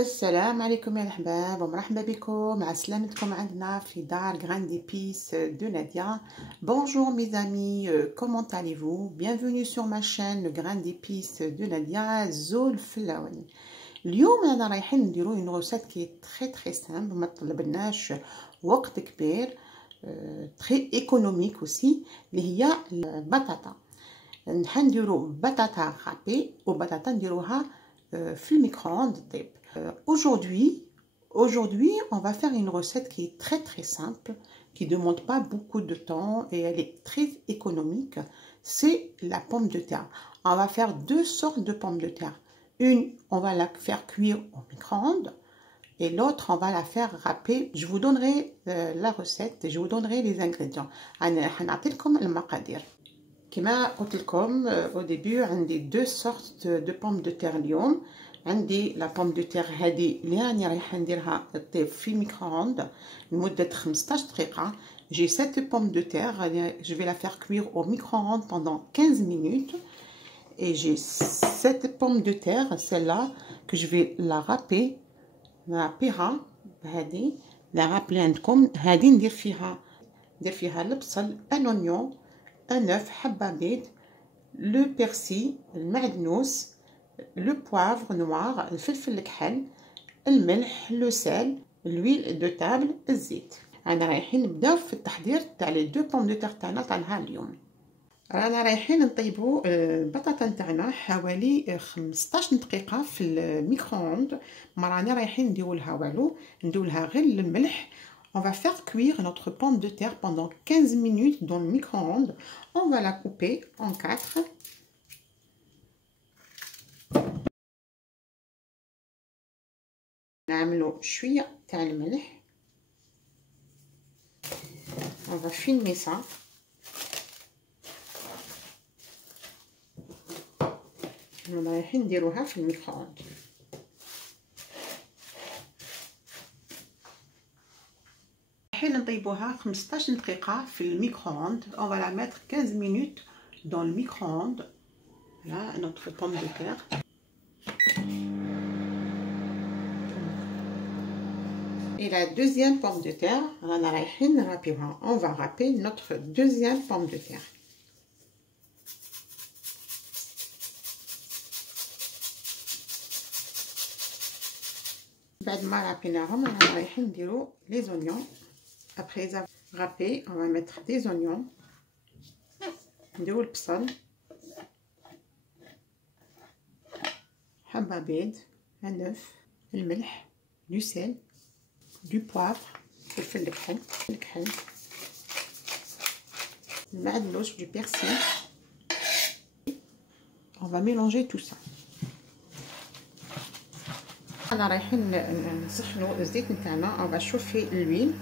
السلام عليكم يا الأحباب ومرحبا بكم مع سلامتكم عندنا في دار Grande Épice de Nadia. Bonjour mes amis, comment allez-vous? Bienvenue sur ma chaîne le Grande Épice de Nadia زول فلاوني. اليوم أنا رايحين نديرو une recette qui est très simple, ما طلبناش وقت كبير, très économique aussi, اللي هي البطاطا. نديرو بطاطا رابي وبطاطا نديروها في الميكرووند طيب. Aujourd'hui, on va faire une recette qui est très simple, qui ne demande pas beaucoup de temps et elle est très économique. C'est la pomme de terre. On va faire deux sortes de pommes de terre. Une, on va la faire cuire au micro-ondes et l'autre, on va la faire râper. Je vous donnerai la recette et je vous donnerai les ingrédients. هنعطيلكم المقادير. كما قلت لكم au début, عندي deux sortes de pommes de terre اليوم. عندي لا بوم دو تير هذه اللي راني رايحه نديرها طيب في الميكرووند لمده 15 دقيقه. J'ai cette pomme de terre, je vais la faire cuire au micro-ondes pendant 15 minutes. Et j'ai cette pomme de terre, celle-là, que je vais la râper. نرابيها بهذه لا رابلي عندكم. هذه ندير فيها البصل، ان اونيون، ان اوف، حبه بيض، لو بيرسي، المعدنوس، le poivre noir, الفلفل الكحل، الملح، لو سال، l'huile de table، الزيت. انا رايحين نبداو في التحضير تاع لي دو بوم دو تير تاعنا تاع اليوم. رانا رايحين نطيبوا البطاطا نتاعنا حوالي 15 دقيقه في الميكرووند. ما رانا رايحين نديروا لها والو، نديروا لها غير الملح. On va faire cuire notre pomme de terre pendant 15 minutes dans le micro-ondes. On va la couper en 4. نعملو شويه تاع الملح. On va filmer ça. رايحين نديروها في الميكرووند. رايحين نطيبوها 15 دقيقه في الميكرووند. On va la mettre 15 minutes dans le micro-ondes. Là notre pomme de terre. Et la deuxième pomme de terre, on va râper notre deuxième pomme de terre. Les oignons. Après les avoir râpés, on va mettre des oignons, le bsal, حبة بيض، un œuf, le milk, du sel, du poivre, الفلفل الكحل، المعدنوس، du persil. On va mélanger tout ça. انا رايحين نسخنوا الزيت نتاعنا. on va chauffer l'huile.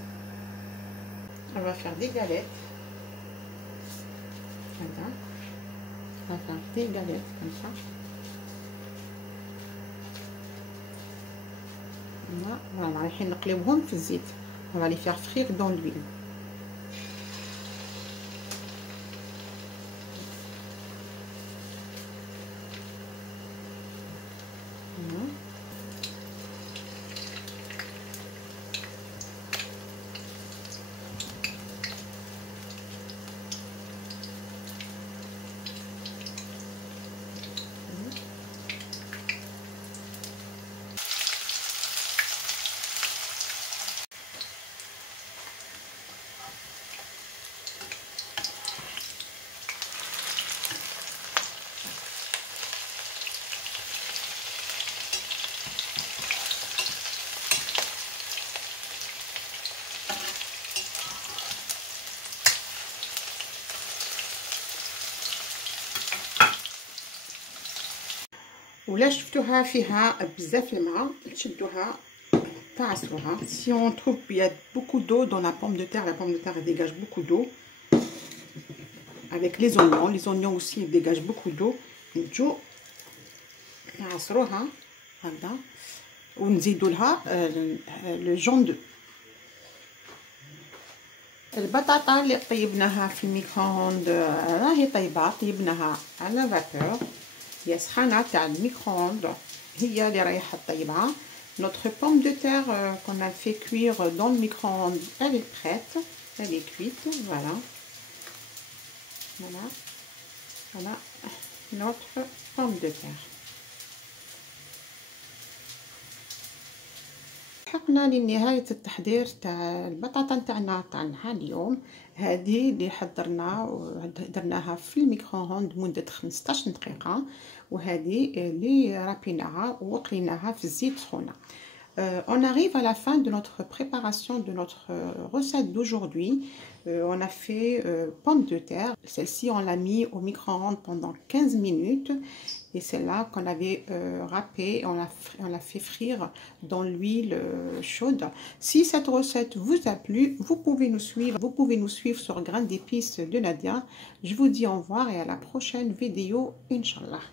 on va faire des galettes. Voilà. on va faire des galettes comme ça. Voilà, رايحين نقليوهم في الزيت. on va les faire frire dans l'huile. ولا شفتوها فيها بزاف الماء تشدوها تعصروها. Si on trouve qu'il y a beaucoup d'eau dans la pomme de terre elle dégage beaucoup d'eau. Avec les oignons aussi ils dégagent beaucoup d'eau. نجو نعصروها هكذا ونزيدوا لها لو جون دو. البطاطا اللي طيبناها في الميكرووند راهي طيبه، طيبناها على فابور. هي سخانه تاع الميكرووند هي اللي رايحه طيبها. Notre pomme de terre qu'on a fait cuire dans le micro-ondes, elle est prête. Elle est cuite, voilà. Voilà. Voilà notre pomme de terre. حقنا لنهاية التحضير تاع البطاطا نتاعنا طالعة اليوم. هذه اللي درناها في الميكرووند مدة 15 دقيقة، وهذه اللي رابيناها وقليناها في الزيت سخونة. On arrive à la fin de notre préparation de notre recette d'aujourd'hui. On a fait pomme de terre. Celle-ci, on l'a mis au micro-ondes pendant 15 minutes. Et celle-là qu'on avait râpée, on l'a fait frire dans l'huile chaude. Si cette recette vous a plu, vous pouvez nous suivre sur Grains d'épices de Nadia. Je vous dis au revoir et à la prochaine vidéo, Inch'Allah.